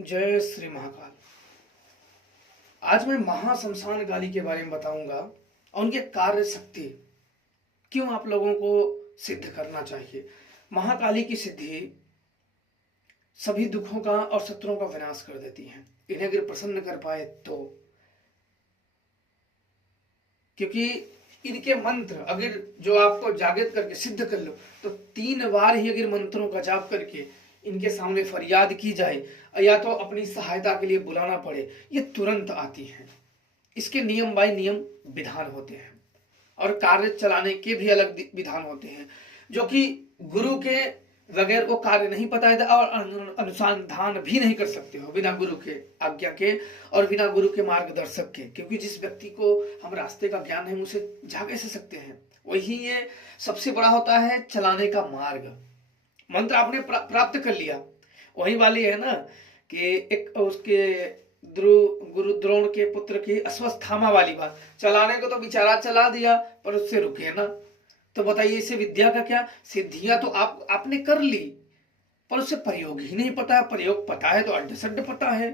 जय श्री महाकाल। आज मैं महाशमशान काली के बारे में बताऊंगा और उनके कार्य शक्ति क्यों आप लोगों को सिद्ध करना चाहिए। महाकाली की सिद्धि सभी दुखों का और शत्रुओं का विनाश कर देती है, इन्हें अगर प्रसन्न कर पाए तो। क्योंकि इनके मंत्र अगर जो आपको जागृत करके सिद्ध कर लो तो 3 बार ही अगर मंत्रों का जाप करके इनके सामने फरियाद की जाए या तो अपनी सहायता के लिए बुलाना पड़े, ये तुरंत आती हैं। इसके नियम बाय नियम विधान होते हैं और कार्य चलाने के भी अलग विधान होते हैं, जो कि गुरु के बगैर वो कार्य नहीं बताया था और अनुसंधान भी नहीं कर सकते हो बिना गुरु के आज्ञा के और बिना गुरु के मार्गदर्शक के। क्योंकि जिस व्यक्ति को हम रास्ते का ज्ञान है उसे जाग ऐसे सकते हैं, वही ये सबसे बड़ा होता है चलाने का मार्ग। मंत्र आपने प्राप्त कर लिया, वही वाली है ना कि एक उसके गुरु द्रोण के पुत्र की अश्वत्थामा वाली बात। चलाने को तो बेचारा चला दिया पर उससे रुके ना। तो बताइए इसे विद्या का क्या? सिद्धियां तो आपने कर ली पर उससे प्रयोग ही नहीं पता है। प्रयोग पता है तो अड्ड सड्ड पता है।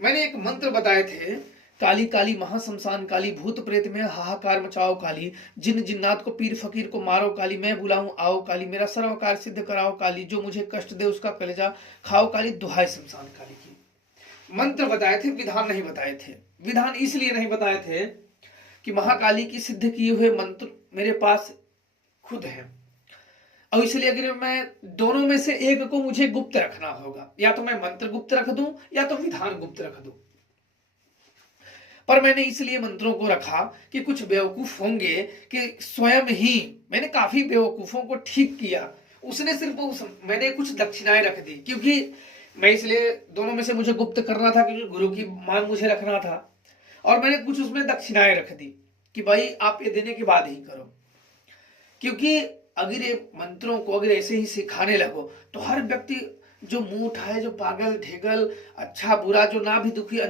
मैंने एक मंत्र बताए थे, काली काली महाशमशान काली, भूत प्रेत में हाहाकार मचाओ काली, जिन जिन्नात को पीर फकीर को मारो काली, मैं बुलाऊं आओ काली, मेरा सर्व कार्य सिद्ध कराओ काली, जो मुझे कष्ट दे उसका कलेजा खाओ काली, दुहाई शमशान काली की। मंत्र बताए थे, विधान नहीं बताए थे। विधान इसलिए नहीं बताए थे कि महाकाली की सिद्ध किए हुए मंत्र मेरे पास खुद है और इसलिए अगर मैं दोनों में से एक को मुझे गुप्त रखना होगा, या तो मैं मंत्र गुप्त रख दूं या तो विधान गुप्त रख दूं। पर मैंने इसलिए मंत्रों को रखा कि कुछ बेवकूफ होंगे कि स्वयं ही मैंने काफी बेवकूफों को ठीक किया। उसने सिर्फ मैंने कुछ दक्षिणाएं रख दी, क्योंकि मैं इसलिए दोनों में से मुझे गुप्त करना था क्योंकि गुरु की मांग मुझे रखना था। और मैंने कुछ उसमें दक्षिणाएं रख दी कि भाई आप ये देने के बाद ही करो। क्योंकि अगर ये मंत्रों को अगर ऐसे ही सिखाने लगो तो हर व्यक्ति जो मुंह उठाए, जो पागल ढेगल, अच्छा बुरा, जो ना भी दुखी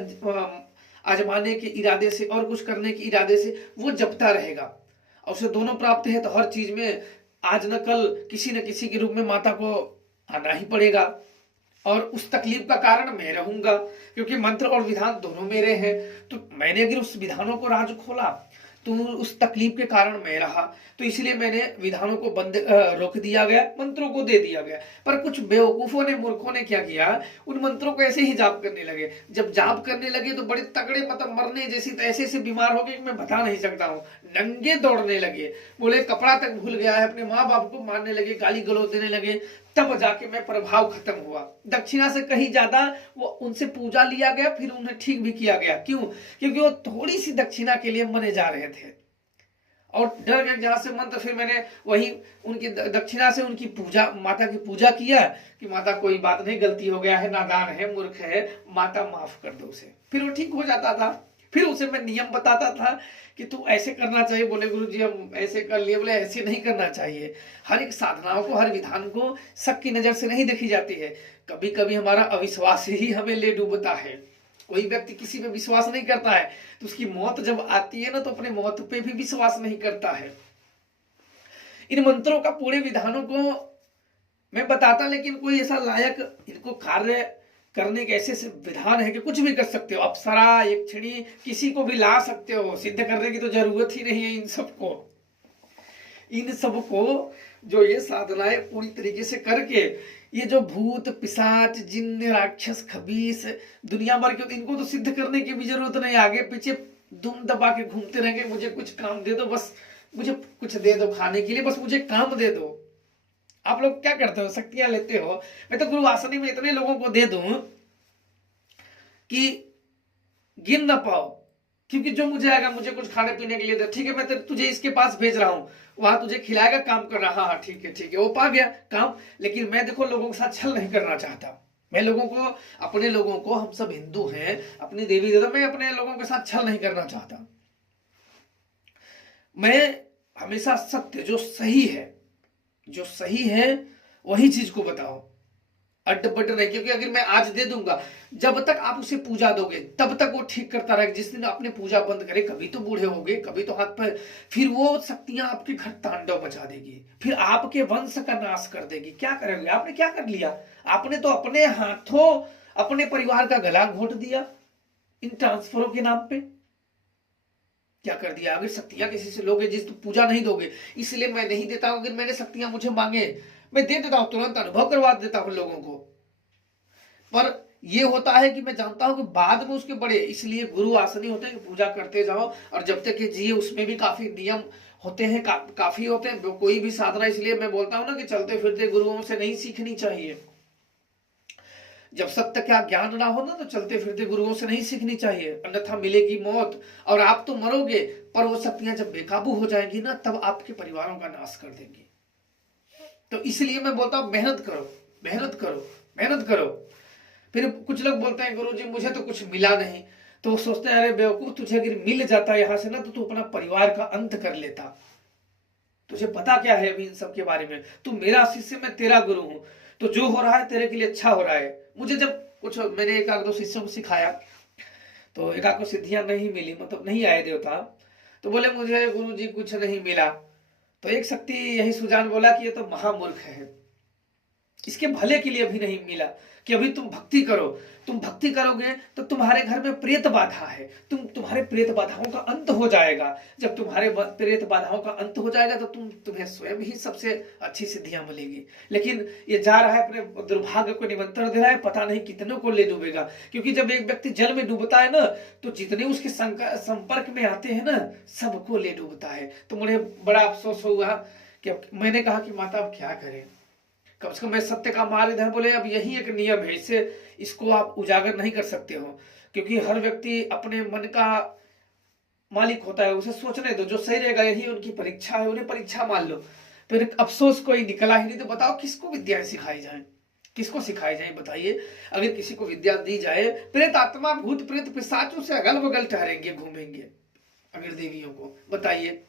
आजमाने के इरादे से और कुछ करने के इरादे से वो जपता रहेगा। और उसे दोनों प्राप्त है तो हर चीज में आज न कल किसी न किसी के रूप में माता को आना ही पड़ेगा और उस तकलीफ का कारण मैं रहूंगा, क्योंकि मंत्र और विधान दोनों मेरे हैं। तो मैंने अगर उस विधानों को राज खोला तो उस तकलीफ के कारण मैं रहा। तो इसलिए मैंने विधानों को बंद रोक दिया गया, मंत्रों को दे दिया गया। पर कुछ बेवकूफों ने, मूर्खों ने क्या किया, उन मंत्रों को ऐसे ही जाप करने लगे। जब जाप करने लगे तो बड़े तगड़े, मतलब मरने जैसी ऐसे ऐसे बीमार हो गए कि मैं बता नहीं सकता हूँ। नंगे दौड़ने लगे, बोले कपड़ा तक भूल गया है, अपने माँ बाप को मारने लगे, गाली गलौज देने लगे। तब जाके मैं प्रभाव खत्म हुआ। दक्षिणा से कहीं ज्यादा वो उनसे पूजा लिया गया, फिर उन्हें ठीक भी किया गया। क्यों? क्योंकि वो थोड़ी सी दक्षिणा के लिए मरे जा रहे थे और डर गए जहां से मंत्र। फिर मैंने वही उनकी दक्षिणा से उनकी पूजा, माता की पूजा किया कि माता कोई बात नहीं, गलती हो गया है, नादान है, मूर्ख है, माता माफ कर दो उसे। फिर वो ठीक हो जाता था। फिर उसे मैं नियम बताता था कि तू ऐसे करना चाहिए। बोले गुरु जी हम ऐसे कर लिए। बोले ऐसे नहीं करना चाहिए। हर एक साधनाओं को, हर विधान को शक की नजर से नहीं देखी जाती है। कभी कभी हमारा अविश्वास ही हमें ले डूबता है। कोई व्यक्ति किसी पे विश्वास नहीं करता है तो उसकी मौत जब आती है ना तो अपने मौत पे भी विश्वास नहीं करता है। इन मंत्रों का पूरे विधानों को मैं बताता, लेकिन कोई ऐसा लायक इनको कार्य करने के ऐसे ऐसे विधान है कि कुछ भी कर सकते हो। अप्सरा, एक छिड़ी, किसी को भी ला सकते हो। सिद्ध करने की तो जरूरत ही नहीं है इन सबको जो ये साधनाएं पूरी तरीके से करके, ये जो भूत पिशाच जिन्न राक्षस खबीस दुनिया भर के, इनको तो सिद्ध करने की भी जरूरत नहीं। आगे पीछे दुम दबा के घूमते रहेंगे, मुझे कुछ काम दे दो, बस मुझे कुछ दे दो खाने के लिए, बस मुझे काम दे दो। आप लोग क्या करते हो? शक्तियां लेते हो। मैं तो गुरु आसनी में इतने लोगों को दे दूं कि गिन ना पाओ, क्योंकि जो मुझे आएगा मुझे कुछ खाने पीने के लिए दे। ठीक है, मैं तुझे इसके पास भेज रहा हूं, वहां तुझे खिलाएगा, काम कर रहा। हाँ ठीक है, वो पा गया काम। लेकिन मैं देखो लोगों के साथ छल नहीं करना चाहता। मैं लोगों को, अपने लोगों को, हम सब हिंदू हैं, अपनी देवी देवता, मैं अपने लोगों के साथ छल नहीं करना चाहता। मैं हमेशा सत्य, जो सही है वही चीज को बताओ। अड्ड बड नहीं, क्योंकि अगर मैं आज दे दूंगा, जब तक आप उसे पूजा दोगे तब तक वो ठीक करता रहेगा। जिस दिन आपने पूजा बंद करे, कभी तो बूढ़े होगे, कभी तो हाथ पर, फिर वो शक्तियां आपके घर तांडव मचा देगी, फिर आपके वंश का नाश कर देगी। क्या करोगे? आपने क्या कर लिया? आपने तो अपने हाथों अपने परिवार का गला घोट दिया इन ट्रांसफरों के नाम पे। क्या कर दिया? अगर शक्तियां किसी से लोगे, जिस पूजा नहीं दोगे, इसलिए मैं नहीं देता हूं। अगर मैंने शक्तियां मुझे मांगे, मैं दे देता हूं, तुरंत अनुभव करवा देता हूं लोगों को। पर ये होता है कि मैं जानता हूं कि बाद में उसके बड़े, इसलिए गुरु आसनी होते हैं कि पूजा करते जाओ, और जब तक ये जिए उसमें भी काफी नियम होते हैं, काफी होते हैं। कोई भी साधना, इसलिए मैं बोलता हूं ना कि चलते फिरते गुरुओं से नहीं सीखनी चाहिए। जब सत्य का ज्ञान ना हो ना, तो चलते फिरते गुरुओं से नहीं सीखनी चाहिए, अन्यथा मिलेगी मौत। और आप तो मरोगे, पर वो शक्तियां जब बेकाबू हो जाएंगी ना, तब आपके परिवारों का नाश कर देंगी। तो इसलिए मैं बोलता हूं, मेहनत करो, मेहनत करो, मेहनत करो। फिर कुछ लोग बोलते हैं, गुरुजी मुझे तो कुछ मिला नहीं। तो वो सोचते हैं, अरे बेवकूफ, तुझे अगर मिल जाता यहां से ना, तो तू अपना परिवार का अंत कर लेता। तुझे पता क्या है अभी इन सब के बारे में? तू मेरा शिष्य, मैं तेरा गुरु हूं, तो जो हो रहा है तेरे के लिए अच्छा हो रहा है। मुझे जब कुछ, मैंने एक आध दो शिष्यों को सिखाया, तो एक आध को सिद्धियां नहीं मिली, मतलब नहीं आए देवता, तो बोले मुझे गुरुजी कुछ नहीं मिला। तो एक शक्ति यही सुजान बोला कि ये तो महामूर्ख है, इसके भले के लिए अभी नहीं मिला, कि अभी तुम भक्ति करो। तुम भक्ति करोगे तो तुम्हारे घर में प्रेत बाधा है, तुम्हारे प्रेत बाधाओं का अंत हो जाएगा। जब तुम्हारे प्रेत बाधाओं का अंत हो जाएगा, तो तुम्हें स्वयं ही सबसे अच्छी सिद्धियां मिलेगी। लेकिन ये जा रहा है, अपने दुर्भाग्य को निमंत्रण दे रहा है, पता नहीं कितनों को ले डूबेगा। क्योंकि जब एक व्यक्ति जल में डूबता है ना, तो जितने उसके संपर्क में आते हैं ना, सबको ले डूबता है। तो मुझे बड़ा अफसोस हुआ कि मैंने कहा कि माता अब क्या करें, कम से कम मैं सत्य का मार्ग है। बोले अब यही एक नियम है, इसको आप उजागर नहीं कर सकते हो, क्योंकि हर व्यक्ति अपने मन का मालिक होता है, उसे सोचने दो, जो सही रहेगा यही उनकी परीक्षा है, उन्हें परीक्षा मान लो। फिर अफसोस कोई निकला ही नहीं, तो बताओ किसको विद्या सिखाई जाए, किसको सिखाई जाए? बताइए। अगर किसी को विद्या दी जाए, प्रेत आत्मा भूत प्रेत पिशाचों से अगल बगल ठहरेंगे, घूमेंगे। अगर देवियों को बताइए,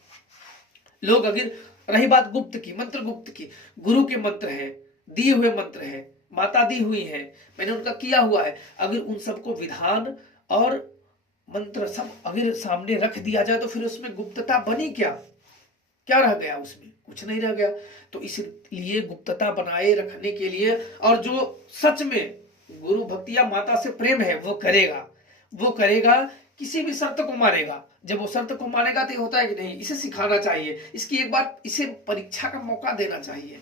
लोग अगर, रही बात गुप्त की, मंत्र गुप्त की, गुरु के मंत्र है, दिए हुए मंत्र है, माता दी हुई है, मैंने उनका किया हुआ है, अगर उन सबको विधान और मंत्र सब अगर सामने रख दिया जाए, तो फिर उसमें गुप्तता बनी क्या? क्या रह गया उसमें? कुछ नहीं रह गया। तो इसलिए गुप्तता बनाए रखने के लिए, और जो सच में गुरु भक्ति या माता से प्रेम है, वो करेगा, वो करेगा, किसी भी शर्त को मानेगा। जब वो शर्त को मानेगा, तो होता है कि नहीं, इसे सिखाना चाहिए, इसकी एक बार इसे परीक्षा का मौका देना चाहिए,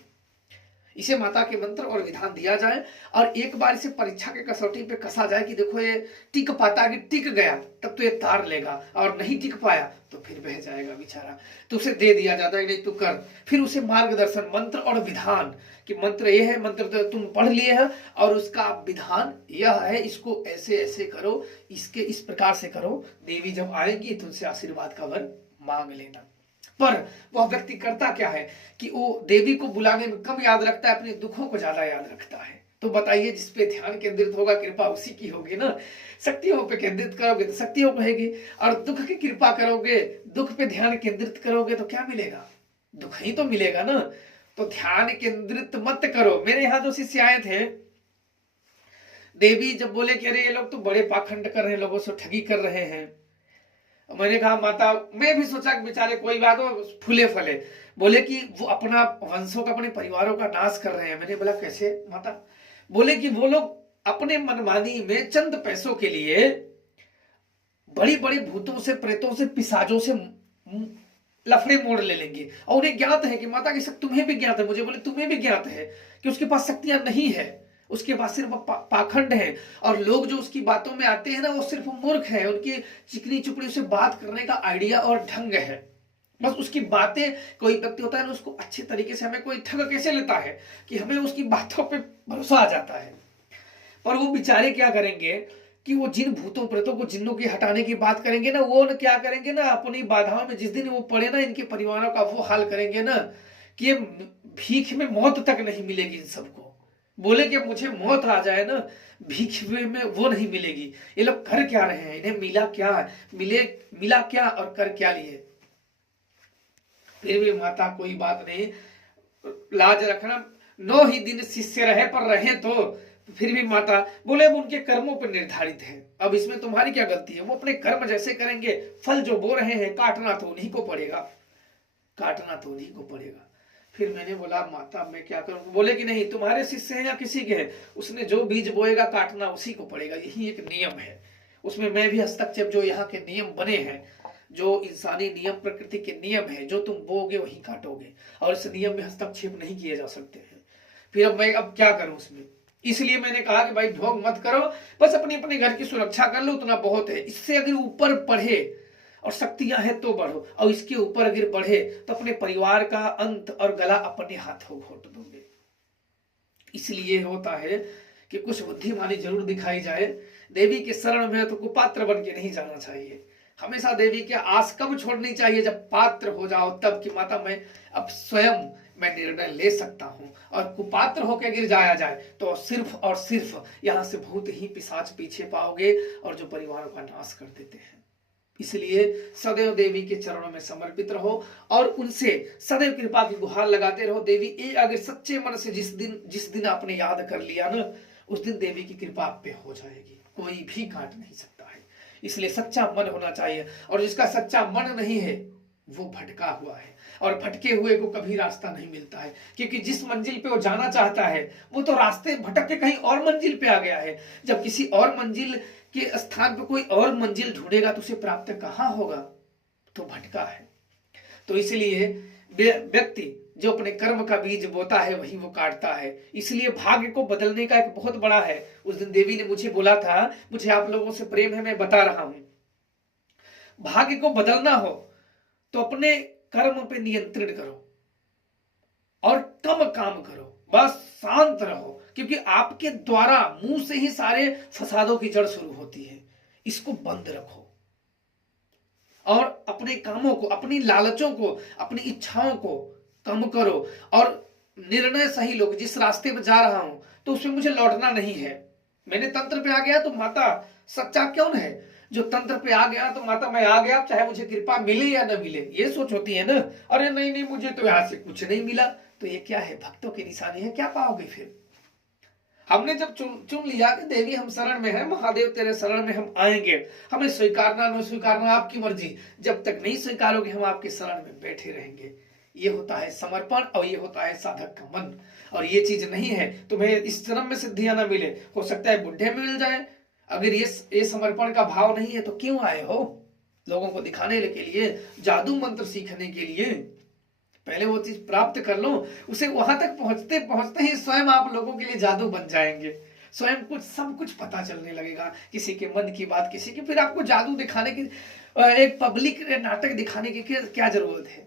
इसे माता के मंत्र और विधान दिया जाए, और एक बार इसे परीक्षा के कसौटी पे कसा जाए कि देखो ये टिक पाता, कि टिक गया तब तो ये तार लेगा, और नहीं टिक पाया तो फिर बह जाएगा बेचारा। तो उसे दे दिया जाता है, नहीं तू कर। फिर उसे मार्गदर्शन, मंत्र और विधान, कि मंत्र ये है, मंत्र तो तुम पढ़ लिए हैं, और उसका विधान यह है, इसको ऐसे ऐसे करो, इसके इस प्रकार से करो, देवी जब आएगी तो उनसे आशीर्वाद का वर मांग लेना। पर वह व्यक्ति करता क्या है कि वो देवी को बुलाने में कम याद रखता है, अपने दुखों को ज्यादा याद रखता है। तो बताइए, जिस पे ध्यान केंद्रित होगा, कृपा उसी की होगी ना। शक्तियों पे केंद्रित करोगे तो शक्तियों कहेगी, और दुख की कृपा करोगे, दुख पे ध्यान केंद्रित करोगे तो क्या मिलेगा? दुख ही तो मिलेगा ना। तो ध्यान केंद्रित मत करो। मेरे यहाँ जो शिष्य आए थे, देवी जब बोले कि अरे ये लोग तो बड़े पाखंड कर रहे हैं, लोगों से ठगी कर रहे हैं, मैंने कहा माता, मैं भी सोचा कि बेचारे कोई बात हो, फूले फले। बोले कि वो अपना वंशों का, अपने परिवारों का नाश कर रहे हैं। मैंने बोला कैसे माता? बोले कि वो लोग अपने मनमानी में चंद पैसों के लिए बड़ी बड़ी भूतों से, प्रेतों से, पिशाचों से लफड़े मोड़ ले लेंगे, और उन्हें ज्ञात है कि माता की शक्ति तुम्हें भी ज्ञात है, मुझे बोले तुम्हें भी ज्ञात है कि उसके पास शक्तियां नहीं है, उसके पास सिर्फ पाखंड है। और लोग जो उसकी बातों में आते हैं ना, वो सिर्फ मूर्ख है, उनकी चिकनी चुपड़ी से बात करने का आइडिया और ढंग है। बस उसकी बातें, कोई व्यक्ति होता है ना, उसको अच्छे तरीके से, हमें कोई ठग कैसे लेता है कि हमें उसकी बातों पे भरोसा आ जाता है। पर वो बेचारे क्या करेंगे कि वो जिन भूतों प्रेतों को, जिन्नों की हटाने की बात करेंगे ना, वो क्या करेंगे ना, अपनी बाधाओं में जिस दिन वो पड़े ना, इनके परिवारों का वो हाल करेंगे ना, कि ये भीख में मौत तक नहीं मिलेगी इन सबको। बोले कि मुझे मौत आ जाए ना, भीख में वो नहीं मिलेगी। ये लोग कर क्या रहे हैं, इन्हें मिला क्या, मिला क्या और कर क्या लिए? फिर भी माता कोई बात नहीं, लाज रखना, 9 ही दिन शिष्य रहे, पर रहे तो फिर भी माता बोले अब उनके कर्मों पर निर्धारित है, अब इसमें तुम्हारी क्या गलती है, वो अपने कर्म जैसे करेंगे, फल जो बो रहे हैं काटना तो उन्हीं को पड़ेगा, काटना तो उन्हीं को पड़ेगा। फिर मैंने बोला माता मैं क्या करूं, बोले कि नहीं तुम्हारे शिष्य हैं या किसी के हैं, उसने जो बीज बोएगा काटना उसी को पड़ेगा, यही एक नियम है, उसमें मैं भी हस्तक्षेप, जो यहाँ के नियम बने हैं, जो इंसानी नियम प्रकृति के नियम है, जो तुम बोगे वही काटोगे, और इस नियम में हस्तक्षेप नहीं किए जा सकते हैं। फिर अब मैं अब क्या करूं उसमें, इसलिए मैंने कहा कि भाई ढोंग मत करो, बस अपने अपने घर की सुरक्षा कर लो, उतना बहुत है, इससे अगर ऊपर बढ़े और शक्तियां हैं तो बढ़ो, और इसके ऊपर अगर बढ़े तो अपने परिवार का अंत और गला अपने हाथों घोट दोगे। इसलिए होता है कि कुछ बुद्धिमानी जरूर दिखाई जाए, देवी के शरण में तो कुपात्र बन के नहीं जाना चाहिए, हमेशा देवी के आस कब छोड़नी चाहिए, जब पात्र हो जाओ तब कि माता मैं अब स्वयं मैं निर्णय ले सकता हूं, और कुपात्र होकर गिर जाया जाए तो सिर्फ और सिर्फ यहां से भूत ही पिशाच पीछे पाओगे, और जो परिवारों का नाश कर देते हैं। इसलिए सदैव देवी के चरणों में समर्पित रहो और उनसे सदैव कृपा की गुहार लगाते रहो। देवी ये अगर सच्चे मन से जिस दिन आपने याद कर लिया ना, उस दिन देवी की कृपा आप पे हो जाएगी, कोई भी काट नहीं सकता है। इसलिए सच्चा मन होना चाहिए, और जिसका सच्चा मन नहीं है वो भटका हुआ है, और भटके हुए को कभी रास्ता नहीं मिलता है, क्योंकि जिस मंजिल पे वो जाना चाहता है वो तो रास्ते भटक के कहीं और मंजिल पे आ गया है। जब किसी और मंजिल के स्थान पे कोई और मंजिल ढूंढेगा तो उसे प्राप्त कहां होगा, तो भटका है। तो इसलिए व्यक्ति जो अपने कर्म का बीज बोता है वही वो काटता है। इसलिए भाग्य को बदलने का एक बहुत बड़ा है। उस दिन देवी ने मुझे बोला था, मुझे आप लोगों से प्रेम है, मैं बता रहा हूं, भाग्य को बदलना हो तो अपने कर्म पे नियंत्रण करो और कम काम करो, बस शांत रहो, क्योंकि आपके द्वारा मुंह से ही सारे फसादों की जड़ शुरू होती है। इसको बंद रखो और अपने कामों को, अपनी लालचों को, अपनी इच्छाओं को कम करो, और निर्णय सही लो। जिस रास्ते में जा रहा हूं तो उसमें मुझे लौटना नहीं है। मैंने तंत्र पे आ गया तो माता सच्चा क्यों है, जो तंत्र पे आ गया तो माता मैं आ गया, चाहे मुझे कृपा मिले या न मिले, ये सोच होती है ना। अरे नहीं नहीं मुझे तो यहां से कुछ नहीं मिला, तो ये क्या है, भक्तों की निशानी है, क्या पाओगे फिर। हमने जब चुन लिया कि देवी हम शरण में है, महादेव तेरे शरण में हम आएंगे, हमें स्वीकारना न स्वीकारना आपकी मर्जी, जब तक नहीं स्वीकारोगे हम आपके शरण में बैठे रहेंगे। ये होता है समर्पण, और ये होता है साधक का मन। और ये चीज नहीं है तुम्हें इस जन्म में सिद्धियां ना मिले, हो सकता है बुढ़े में मिल जाए। अगर ये समर्पण का भाव नहीं है तो क्यों आए हो लोगों को दिखाने के लिए, जादू मंत्र सीखने के लिए। पहले वो चीज प्राप्त कर लो, उसे वहां तक पहुंचते पहुंचते ही स्वयं आप लोगों के लिए जादू बन जाएंगे, स्वयं कुछ सब कुछ पता चलने लगेगा, किसी के मन की बात, किसी की, फिर आपको जादू दिखाने की, एक पब्लिक नाटक दिखाने की क्या जरूरत है।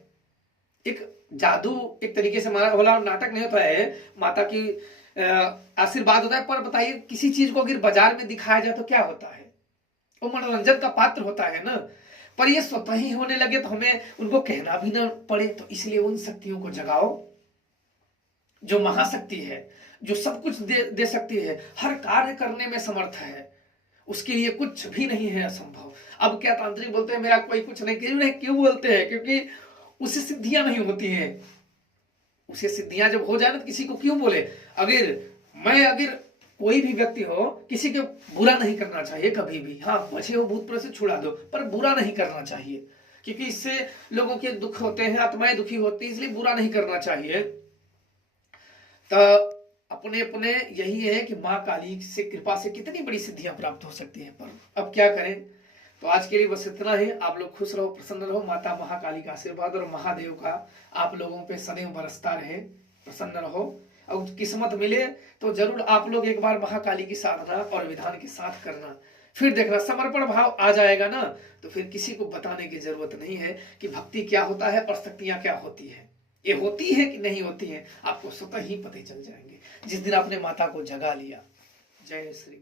एक जादू एक तरीके से माना बोला नाटक नहीं होता है, माता की आशीर्वाद होता है। पर बताइए किसी चीज को अगर बाजार में दिखाया जाए तो क्या होता है, वो मनोरंजन का पात्र होता है ना। पर ये स्वतः ही होने लगे तो हमें उनको कहना भी ना पड़े। तो इसलिए उन शक्तियों को जगाओ जो महाशक्ति है, जो सब कुछ दे सकती है, हर कार्य करने में समर्थ है, उसके लिए कुछ भी नहीं है असंभव। अब क्या तांत्रिक बोलते हैं मेरा कोई कुछ नहीं, क्यों बोलते हैं, क्योंकि उसे सिद्धियां नहीं होती हैं। उसे सिद्धियां जब हो जाए ना तो किसी को क्यों बोले। अगर कोई भी व्यक्ति हो, किसी के बुरा नहीं करना चाहिए कभी भी। हाँ बचे हो भूत प्रेत से छुड़ा दो, पर बुरा नहीं करना चाहिए, क्योंकि इससे लोगों के दुख होते हैं, आत्माएं दुखी होती है, इसलिए बुरा नहीं करना चाहिए। तो अपने अपने यही है कि माँ काली से कृपा से कितनी बड़ी सिद्धियां प्राप्त हो सकती हैं। पर अब क्या करें। तो आज के लिए बस इतना ही। आप लोग खुश रहो, प्रसन्न रहो। माता महाकाली का आशीर्वाद और महादेव का आप लोगों पे सदैव बरसता रहे। प्रसन्न रहो, और किस्मत मिले तो जरूर आप लोग एक बार महाकाली की साधना और विधान के साथ करना, फिर देखना समर्पण भाव आ जाएगा ना, तो फिर किसी को बताने की जरूरत नहीं है कि भक्ति क्या होता है और शक्तियां क्या होती है। ये होती है कि नहीं होती है आपको स्वतः ही पता चल जाएंगे जिस दिन आपने माता को जगा लिया। जय श्री